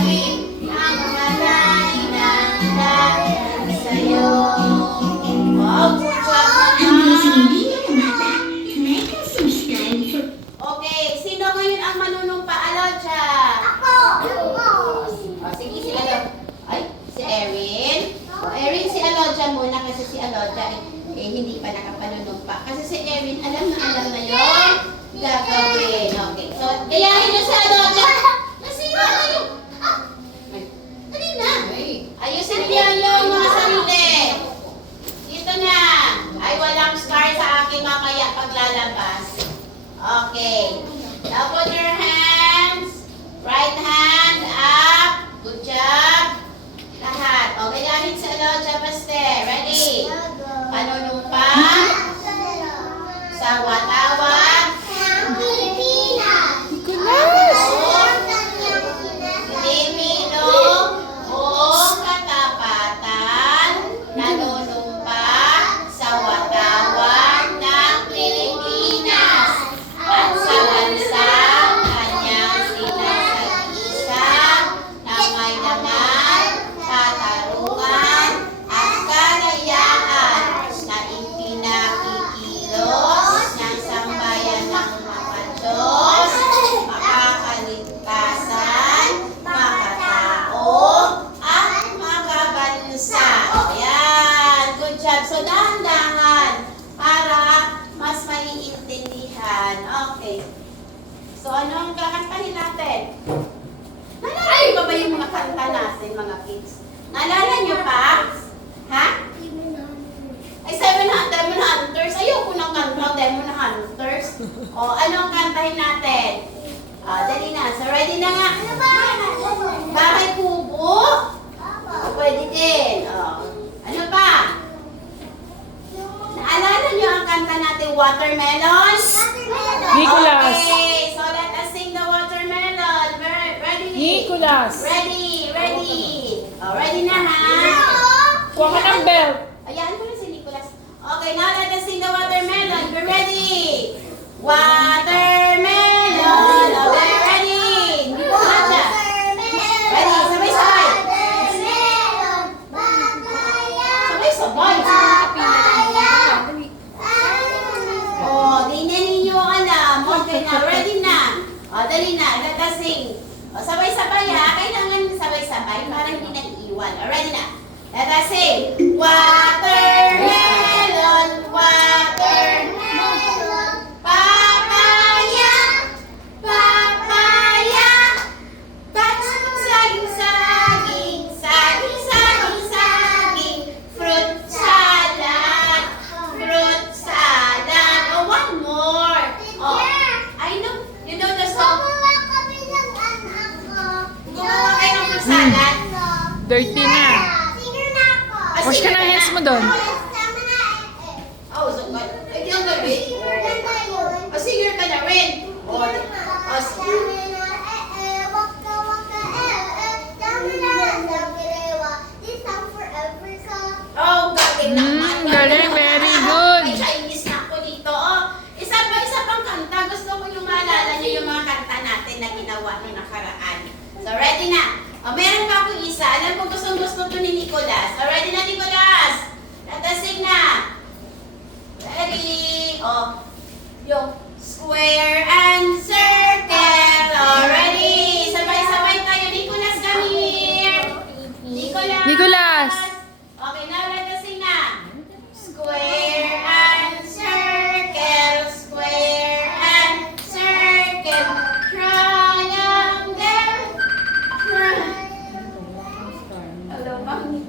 akin ang malay ng dahil sa'yo. Wow, good job naman! Okay, sino ngayon ang manunumpa? Alonja? Ako! O, sige, si Alonja. Ay, si Erin. O, Erin, si Alonja muna kasi si Alonja hindi pa nakapanunumpa. Kasi si Erin, alam na yun gagawin. Okay, so, gayahin niyo si Alonja. Nasira na yun. Ay, dali na. Ayusin niyo yung mga sarili. Dito na. Ay, walang scar sa akin mamaya paglalabas. Okay. Now put your hands. Right hand up. Good job. Lahat. O, gayahin si Alonja Baste. Ready? Panunumpa sa watawat. Pilipino o katapatan. Nanunumpa sa watawat ng Pilipinas at sa bansang kanyang sinasag-isa na may laman, katarungan at kalayaan na ipinakikilos ng sambayan ng maka-Diyos, makakaligtasan, makatao, at makabansa. Ayan, good job. So, dahan-dahan para mas maiintindihan. Okay. So, ano ang kakantahin natin? Naalala niyo pa ba yung mga kanta natin, mga kids? Naalala niyo pa? Ha? Ay, Demon Hunters. Ayoko ng kanta, Demon Hunters. O, anong kantahin natin? Dali na. So, ready na nga. Bahay Kubo? O, pwede din. Ano pa? Naalala niyo ang kanta natin, Watermelon? Nicholas. Okay, so let us sing the Watermelon. Ready? Nicholas. Ready. Ready na ha? Kuha ka ng belt. Ayan ko na si Nicholas. Okay, now let us sing the Watermelon. We're ready. Watermelon. Okay, ready. Nicholas. Ready, sabay-sabay. Sabay-sabay. Oh, di na ninyo alam. Okay na, ready na. Dali na, let us sing. Sabay-sabay ha. Kailangan sabay-sabay para hindi nag-iwan. Ready na. Let us sing. Watermelon, watermelon. Papaya, papaya. Saging, saging, saging, saging, saging. Fruit salad, fruit salad. Oh, one more. Oh, I know. You know the song. Gumawa kayo ng fruit salad. Dirty na. Wash ka ng hands mo doon. Oh, so good. Ay, di ang gabi. Singer ka na rin. Oh, galing naman. Galing, very good. May Chinese na ako dito. Oh, isa pang kanta. Gusto ko yung maalala niyo yung mga kanta natin na ginawa nung nakaraan. So, ready na. Meron pa ako isa. Alam ko gusto to ni Nicholas. So, ready na, Nicholas? Let us sing na. Ready? Oh, yung square and